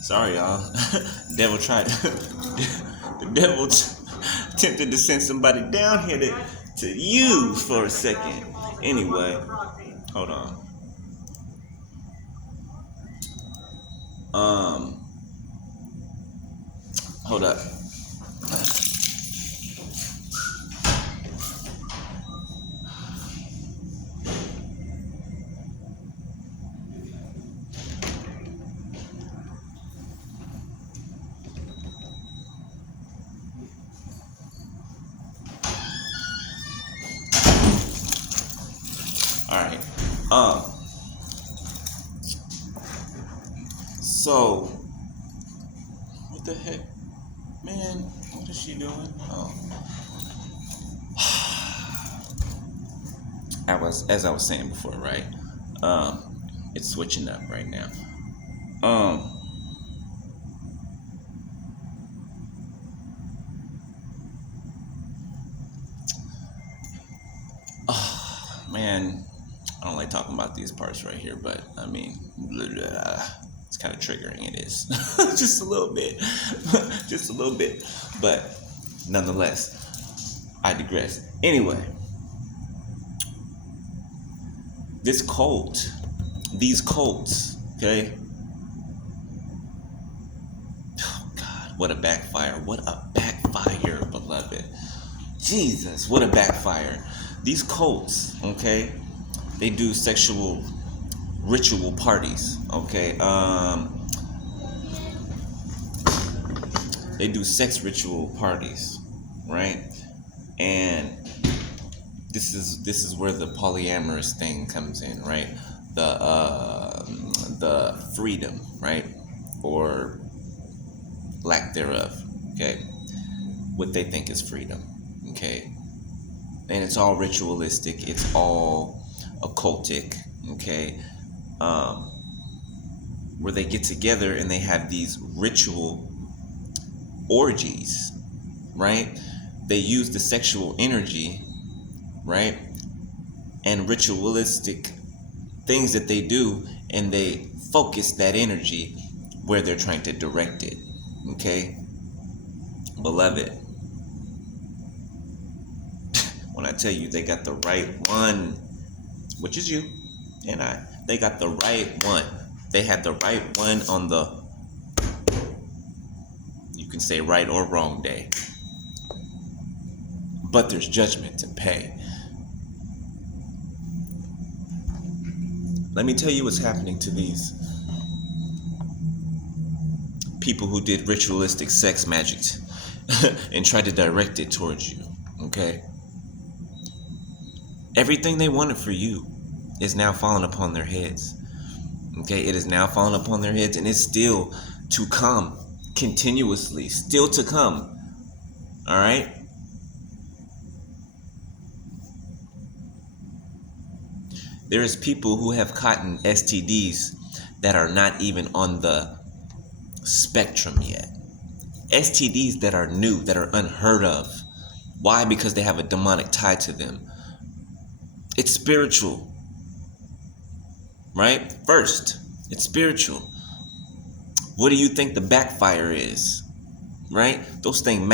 Sorry, y'all. Devil tried. The devil tempted to send somebody down here to use for a second. Anyway, hold on. Um, hold up. All right. So what the heck, man? What is she doing? Oh, as I was saying before, right? It's switching up right now. Um, Man, I don't like talking about these parts right here, but I mean, blah, blah, it's kind of triggering. It is just a little bit, just a little bit, but nonetheless, I digress. Anyway, this cult, these cults, okay? Oh God, what a backfire! What a backfire, beloved. Jesus, what a backfire. These cults, okay? They do sexual ritual parties, okay? They do sex ritual parties, right? And this is where the polyamorous thing comes in, right? The freedom, right? Or lack thereof, okay? What they think is freedom, okay? And it's all ritualistic, it's all occultic, okay? Where they get together and they have these ritual orgies, right? They use the sexual energy, right? And ritualistic things that they do, and they focus that energy where they're trying to direct it, okay? Beloved, when I tell you they got the right one, which is you and I, they got the right one. They had the right one on the, you can say right or wrong day. But there's judgment to pay. Let me tell you what's happening to these people who did ritualistic sex magic and tried to direct it towards you, okay? Everything they wanted for you is now falling upon their heads. Okay, it is now falling upon their heads, and it's still to come, continuously, still to come. All right? There is people who have gotten STDs that are not even on the spectrum yet. STDs that are new, that are unheard of. Why? Because they have a demonic tie to them. It's spiritual, right? First, it's spiritual. What do you think the backfire is, right? Those things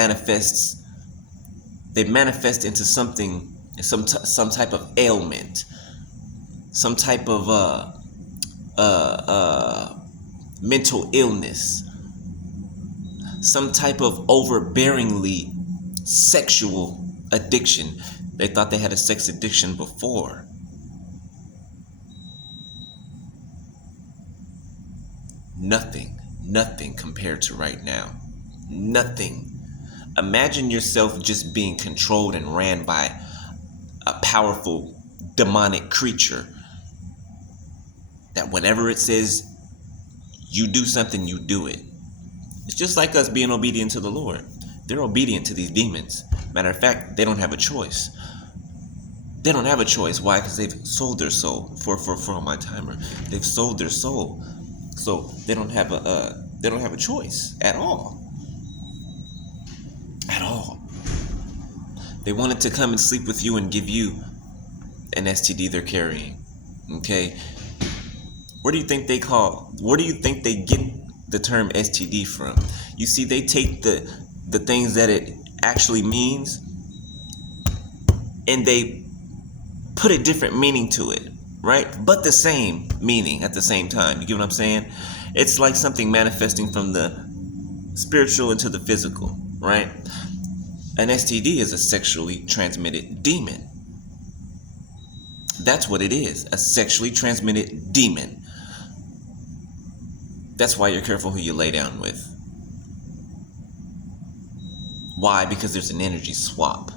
they manifest into something, some type of ailment, some type of mental illness, some type of overbearingly sexual addiction. They thought they had a sex addiction before. Nothing compared to right now. Nothing. Imagine yourself just being controlled and ran by a powerful demonic creature that whenever it says you do something, you do it. It's just like us being obedient to the Lord. They're obedient to these demons. Matter of fact, they don't have a choice. They don't have a choice. Why? Because they've sold their soul. For my timer, they've sold their soul, so they don't have a choice at all. At all. They wanted to come and sleep with you and give you an STD they're carrying. Okay, where do you think they get the term STD from? You see, they take the things that it actually means and they put a different meaning to it, right? But the same meaning at the same time. You get what I'm saying? It's like something manifesting from the spiritual into the physical, right? An STD is a sexually transmitted demon. That's what it is, a sexually transmitted demon. That's why you're careful who you lay down with. Why? Because there's an energy swap.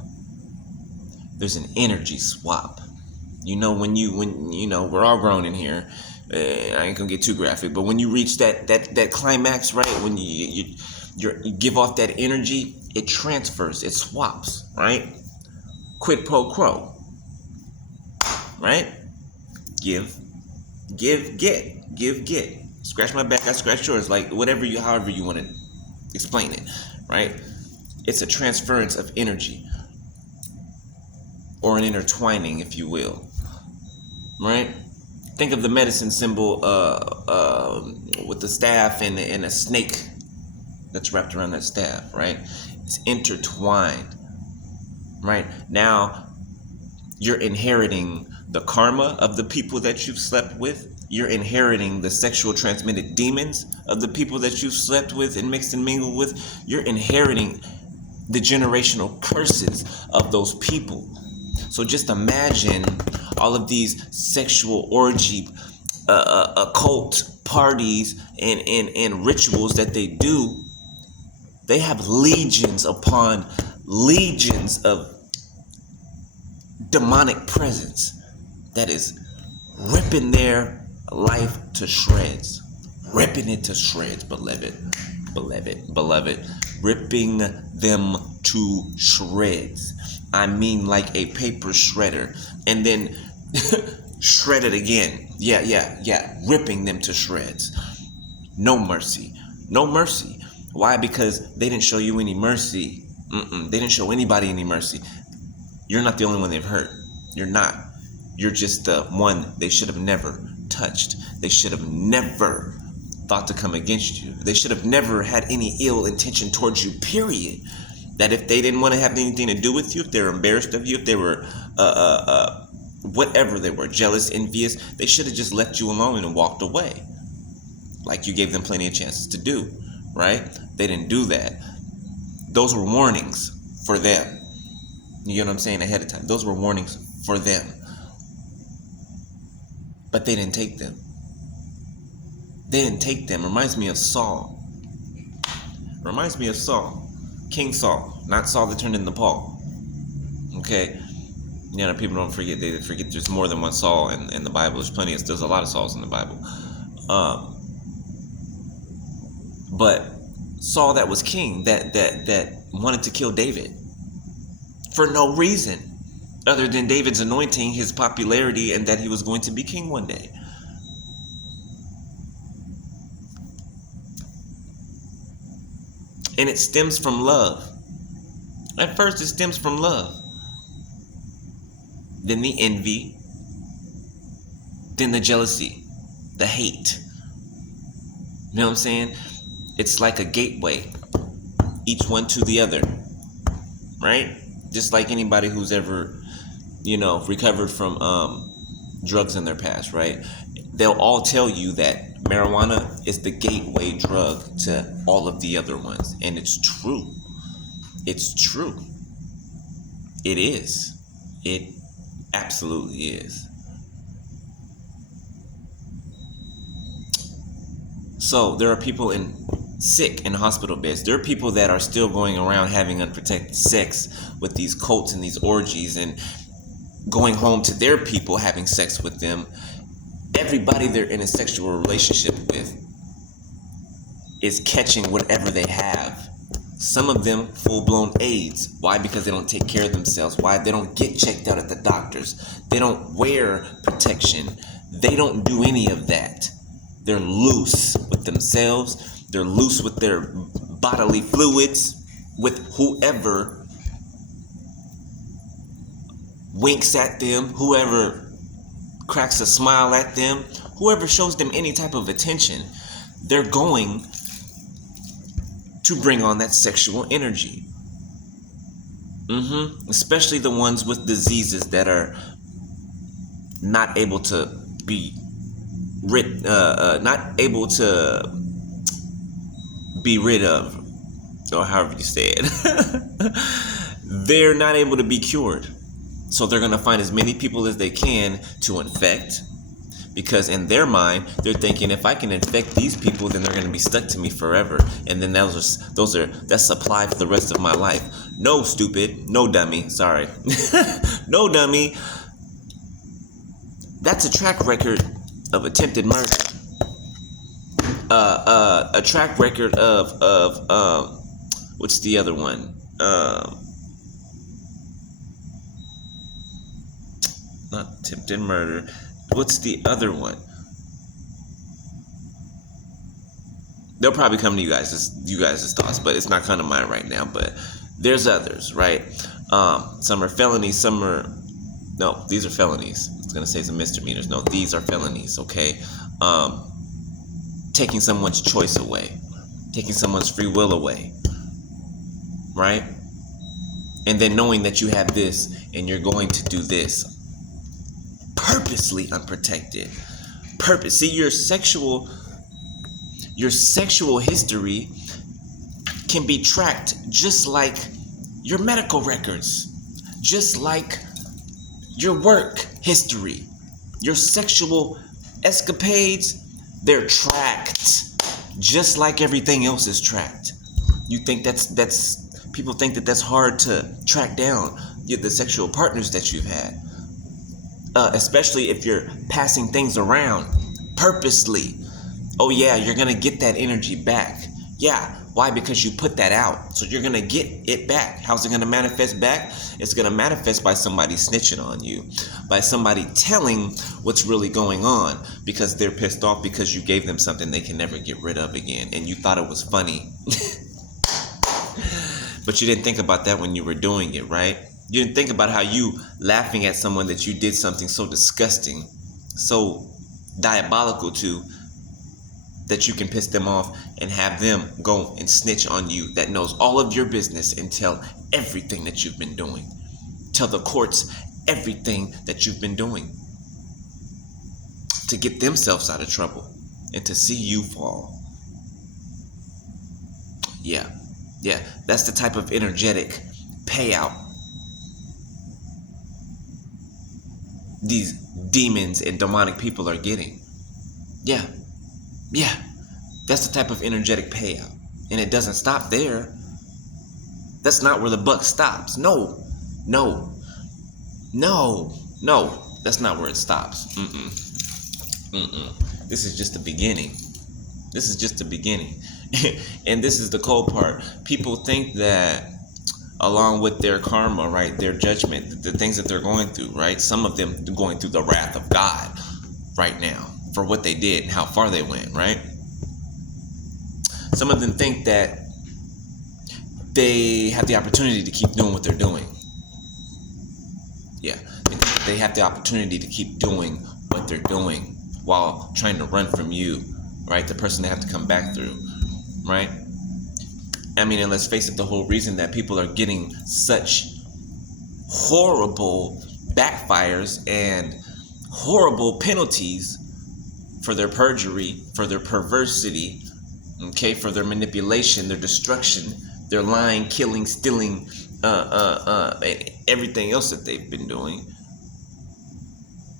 There's an energy swap. You know, when you know, we're all grown in here. I ain't gonna get too graphic, but when you reach that climax, right? When you give off that energy, it transfers, it swaps, right? Quid pro quo, right? Give, get. Scratch my back, I scratch yours. Like however you want to explain it, right? It's a transference of energy, or an intertwining, if you will, right? Think of the medicine symbol with the staff and a snake that's wrapped around that staff, right? It's intertwined, right? Now, you're inheriting the karma of the people that you've slept with. You're inheriting the sexual transmitted demons of the people that you've slept with and mixed and mingled with. You're inheriting the generational curses of those people. So just imagine all of these sexual orgy, occult parties and rituals that they do. They have legions upon legions of demonic presence that is ripping their life to shreds. Ripping it to shreds, beloved. Ripping them to shreds. I mean, like a paper shredder. And then shred it again. Yeah. Ripping them to shreds. No mercy. Why? Because they didn't show you any mercy. They didn't show anybody any mercy. You're not the only one they've hurt. You're not. You're just the one they should have never touched. They should have never thought to come against you. They should have never had any ill intention towards you, period. That if they didn't want to have anything to do with you, if they were embarrassed of you, if they were whatever they were, jealous, envious, they should have just left you alone and walked away. Like you gave them plenty of chances to do, right? They didn't do that. Those were warnings for them. You know what I'm saying? Ahead of time. Those were warnings for them. But they didn't take them. Reminds me of Saul. King Saul. Not Saul that turned into Paul. Okay? You know, people don't forget. They forget there's more than one Saul in the Bible. There's a lot of Sauls in the Bible. But Saul that was king, that wanted to kill David. For no reason other than David's anointing, his popularity, and that he was going to be king one day. And it stems from love. At first, it stems from love. Then the envy. Then the jealousy. The hate. You know what I'm saying? It's like a gateway. Each one to the other. Right? Just like anybody who's ever, recovered from drugs in their past, right? They'll all tell you that marijuana is the gateway drug to all of the other ones. And it's true. It is. It absolutely is. So there are people sick in hospital beds. There are people that are still going around having unprotected sex with these cults and these orgies and going home to their people having sex with them. Everybody they're in a sexual relationship with is catching whatever they have. Some of them full-blown AIDS. Why? Because they don't take care of themselves. Why? They don't get checked out at the doctors. They don't wear protection. They don't do any of that. They're loose with themselves. They're loose with their bodily fluids, with whoever winks at them, whoever cracks a smile at them, whoever shows them any type of attention, they're going to bring on that sexual energy. Especially the ones with diseases that are not able to be rid of, or however you say it. They're not able to be cured. So they're going to find as many people as they can to infect, because in their mind, they're thinking, if I can infect these people, then they're going to be stuck to me forever. And then that's supply for the rest of my life. No, stupid. No, dummy. Sorry. No, dummy. That's a track record of attempted murder. A track record of what's the other one? Not attempted murder. What's the other one? They'll probably come to you guys' thoughts, but it's not coming to mind right now. But there's others, right? Some are felonies, these are felonies. I was gonna say some misdemeanors. No, these are felonies, okay? Taking someone's choice away, taking someone's free will away, right? And then knowing that you have this and you're going to do this. Purposely unprotected. See, your sexual history can be tracked just like your medical records, just like your work history, your sexual escapades. They're tracked just like everything else is tracked. You think people think that's hard to track down, the sexual partners that you've had. Especially if you're passing things around purposely. Oh yeah, you're gonna get that energy back. Yeah, why? Because you put that out. So you're gonna get it back. How's it gonna manifest back? It's gonna manifest by somebody snitching on you, by somebody telling what's really going on, because they're pissed off because you gave them something they can never get rid of again, and you thought it was funny. But you didn't think about that when you were doing it, right? You didn't think about how you laughing at someone that you did something so disgusting, so diabolical to, that you can piss them off and have them go and snitch on you, that knows all of your business, and tell everything that you've been doing. Tell the courts everything that you've been doing to get themselves out of trouble and to see you fall. Yeah, that's the type of energetic payout these demons and demonic people are getting. Yeah, that's the type of energetic payout. And it doesn't stop there. That's not where the buck stops. No, that's not where it stops. This is just the beginning. And this is the cold part. People think that along with their karma, right, their judgment, the things that they're going through, right, some of them going through the wrath of God right now for what they did and how far they went, right? Some of them think that they have the opportunity to keep doing what they're doing. Yeah, they think that they have the opportunity to keep doing what they're doing while trying to run from you, right? The person they have to come back through, right? I mean, and let's face it, the whole reason that people are getting such horrible backfires and horrible penalties for their perjury, for their perversity, okay, for their manipulation, their destruction, their lying, killing, stealing, everything else that they've been doing,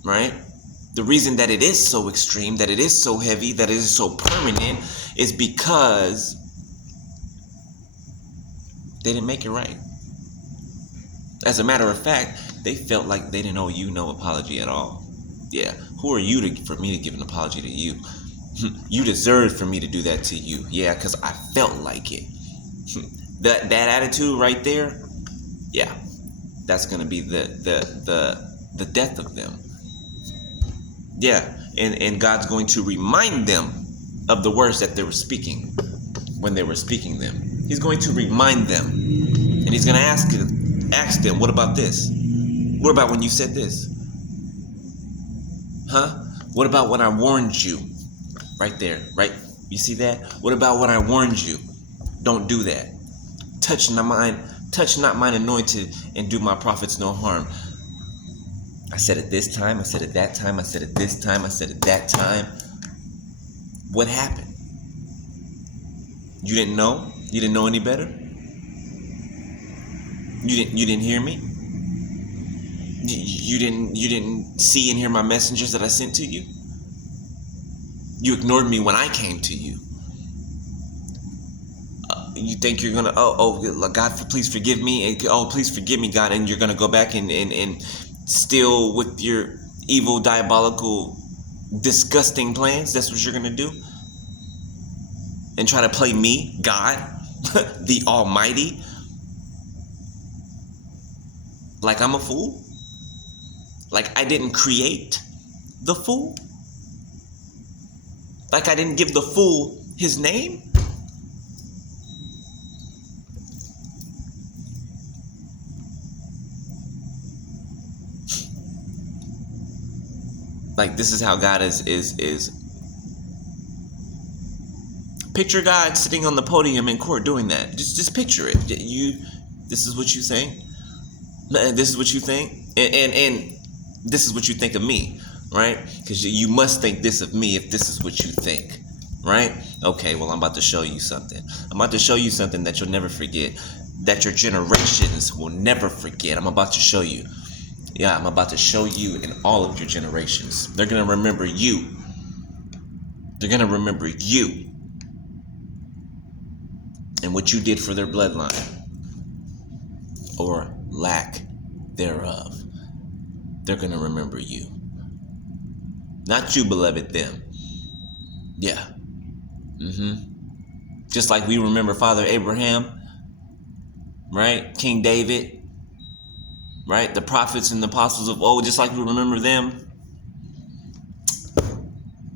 right? The reason that it is so extreme, that it is so heavy, that it is so permanent, is because they didn't make it right. As a matter of fact, they felt like they didn't owe you no apology at all. Yeah, who are you for me to give an apology to you? You deserve for me to do that to you. Yeah, because I felt like it. That attitude right there, yeah, that's gonna be the death of them. Yeah, and God's going to remind them of the words that they were speaking when they were speaking them. He's going to remind them, and he's going to ask them, what about this? What about when you said this? Huh? What about when I warned you? Right there, right? You see that? What about when I warned you? Don't do that. Touch not mine anointed, and do my prophets no harm. I said it this time, I said it that time, I said it this time, I said it that time. What happened? You didn't know? You didn't know any better? You didn't hear me? You didn't see and hear my messengers that I sent to you? You ignored me when I came to you. You think you're gonna God, please forgive me, and please forgive me, God, and you're gonna go back and still with your evil, diabolical, disgusting plans? That's what you're gonna do? And try to play me, God, the Almighty, like I'm a fool? Like I didn't create the fool? Like I didn't give the fool his name? Like this is how God is. Picture God sitting on the podium in court doing that. Just picture it. This is what you think? This is what you think? And this is what you think of me, right? Because you must think this of me if this is what you think, right? Okay, well, I'm about to show you something. I'm about to show you something that you'll never forget, that your generations will never forget. I'm about to show you. Yeah, I'm about to show you in all of your generations. They're going to remember you. They're going to remember you and what you did for their bloodline, or lack thereof. They're going to remember you. Not you, beloved, them. Yeah. Just like we remember Father Abraham, right? King David, right? The prophets and the apostles of old, just like we remember them,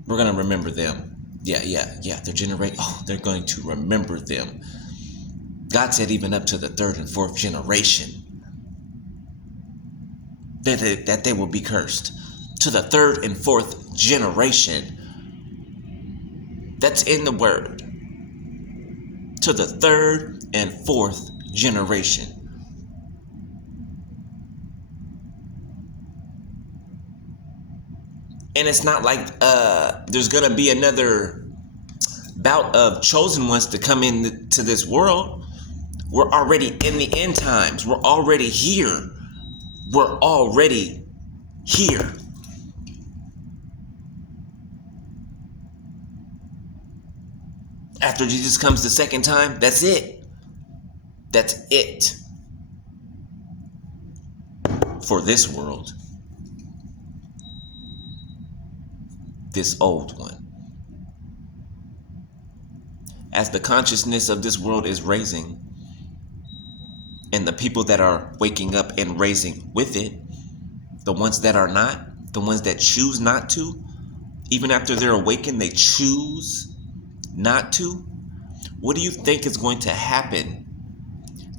we're going to remember them. Yeah. They're going to remember them. God said even up to the third and fourth generation that they will be cursed. To the third and fourth generation. That's in the word. To the third and fourth generation. And it's not like there's going to be another bout of chosen ones to come into this world. We're already in the end times. We're already here. We're already here. After Jesus comes the second time, that's it. That's it. For this world. This old one. As the consciousness of this world is raising, and the people that are waking up and raising with it, the ones that are not, the ones that choose not to, even after they're awakened, they choose not to. What do you think is going to happen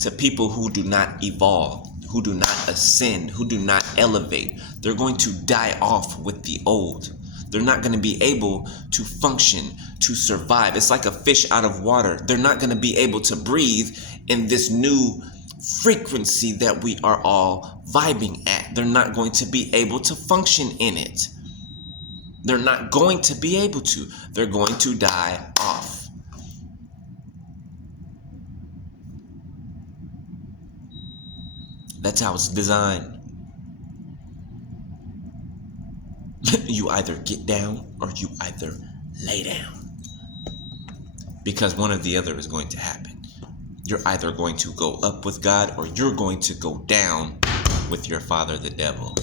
to people who do not evolve, who do not ascend, who do not elevate? They're going to die off with the old. They're not going to be able to function, to survive. It's like a fish out of water. They're not going to be able to breathe in this new frequency that we are all vibing at. They're not going to be able to function in it. They're not going to be able to. They're going to die off. That's how it's designed. You either get down or you either lay down. Because one or the other is going to happen. You're either going to go up with God or you're going to go down with your father, the devil.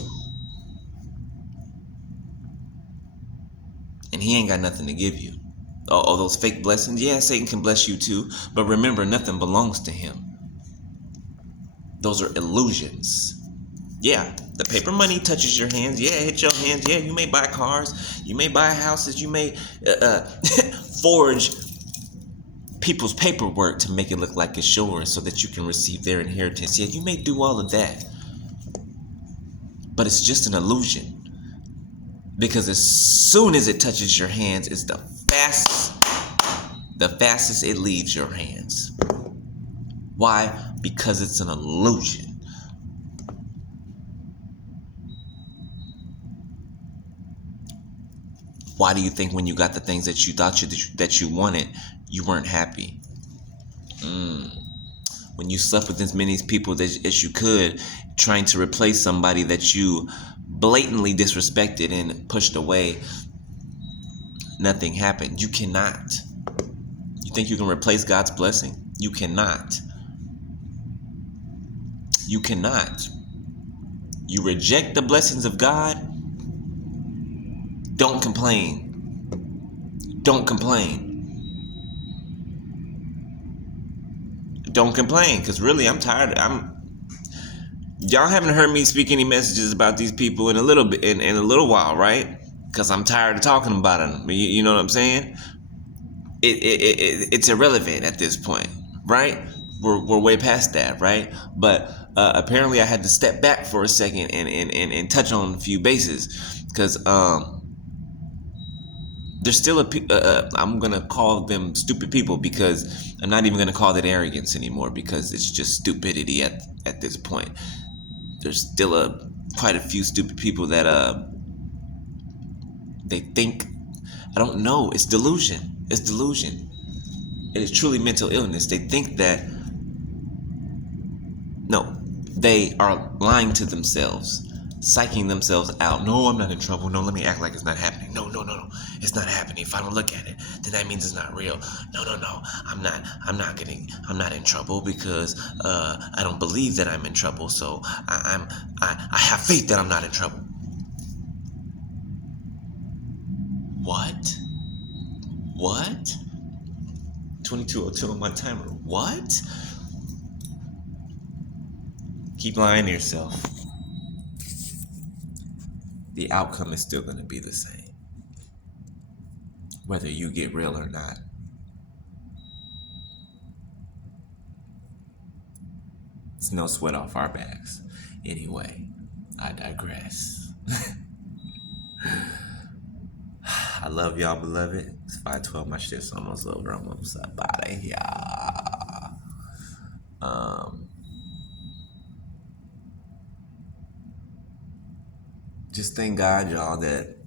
And he ain't got nothing to give you. Oh, those fake blessings? Yeah, Satan can bless you too. But remember, nothing belongs to him. Those are illusions. Yeah, the paper money touches your hands. Yeah, it hits your hands. Yeah, you may buy cars. You may buy houses. You may forge people's paperwork to make it look like it's yours so that you can receive their inheritance. Yeah, you may do all of that. But it's just an illusion. Because as soon as it touches your hands, it's the fastest it leaves your hands. Why? Because it's an illusion. Why do you think when you got the things that you thought that you wanted, you weren't happy? When you slept with as many people as you could, trying to replace somebody that you blatantly disrespected and pushed away, nothing happened. You cannot. You think you can replace God's blessing? You cannot. You cannot. You reject the blessings of God, don't complain. Don't complain. Don't complain, because really I'm tired. Y'all haven't heard me speak any messages about these people in a little bit, in a little while, right? Because I'm tired of talking about them. You know what I'm saying? It's irrelevant at this point, right? We're way past that, right? But apparently I had to step back for a second and touch on a few bases, because there's still I'm gonna call them stupid people, because I'm not even gonna call it arrogance anymore, because it's just stupidity at this point. There's still quite a few stupid people that they think, I don't know, it's delusion. It's delusion. It is truly mental illness. They think that, no, they are lying to themselves, psyching themselves out. No, I'm not in trouble. No, let me act like it's not happening. No, it's not happening. If I don't look at it, then that means it's not real. No, I'm not in trouble, because I don't believe that I'm in trouble. So I have faith that I'm not in trouble. What? 22:02 on my timer. What? Keep lying to yourself. The outcome is still going to be the same, whether you get real or not. It's no sweat off our backs. Anyway, I digress. I love y'all, beloved. It's 5:12. My shit's almost over. I'm almost up out of here. Just thank God, y'all, that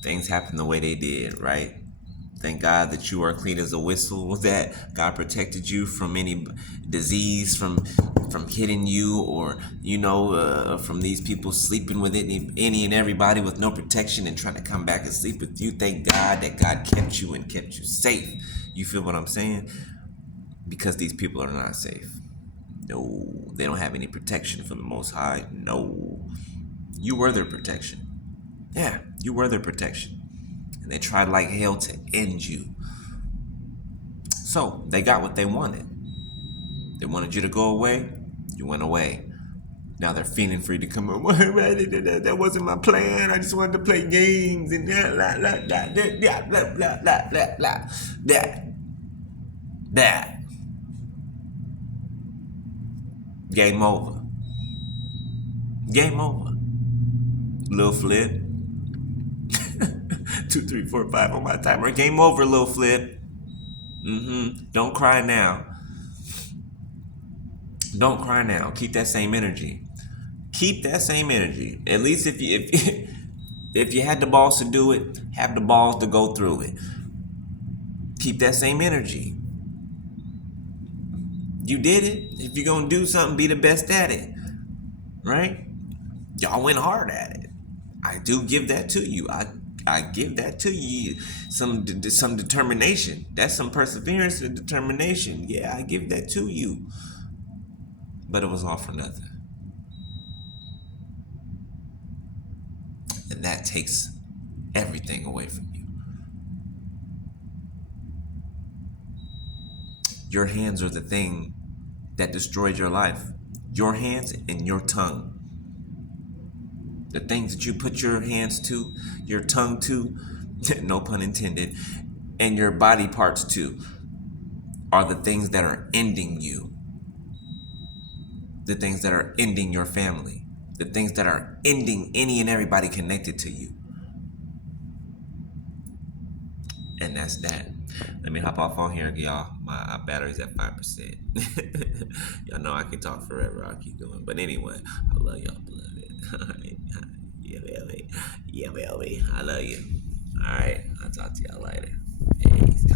things happen the way they did, right? Thank God that you are clean as a whistle, that God protected you from any disease, from hitting you, or, from these people sleeping with any and everybody with no protection and trying to come back and sleep with you. Thank God that God kept you and kept you safe. You feel what I'm saying? Because these people are not safe. No, they don't have any protection from the Most High. No, you were their protection. Yeah, you were their protection. And they tried like hell to end you. So they got what they wanted. They wanted you to go away. You went away. Now they're feeling free to come on. That wasn't my plan. I just wanted to play games and that. Game over. Game over. Lil Flip. 2, 3, 4, 5 on my timer. Game over, Lil Flip. Don't cry now. Don't cry now. Keep that same energy. Keep that same energy. At least if you had the balls to do it, have the balls to go through it. Keep that same energy. You did it. If you're gonna do something, be the best at it. Right? Y'all went hard at it. I do give that to you. I give that to you. Some determination. That's some perseverance and determination. Yeah, I give that to you. But it was all for nothing. And that takes everything away from you. Your hands are the thing that destroyed your life. Your hands and your tongue. The things that you put your hands to, your tongue to, no pun intended, and your body parts to, are the things that are ending you. The things that are ending your family. The things that are ending any and everybody connected to you. And that's that. Let me hop off on here, y'all. My battery's at 5%. Y'all know I can talk forever. I'll keep going. But anyway, I love y'all, beloved. Yeah, baby. Yeah, baby. I love you. All right. I'll talk to y'all later. Peace.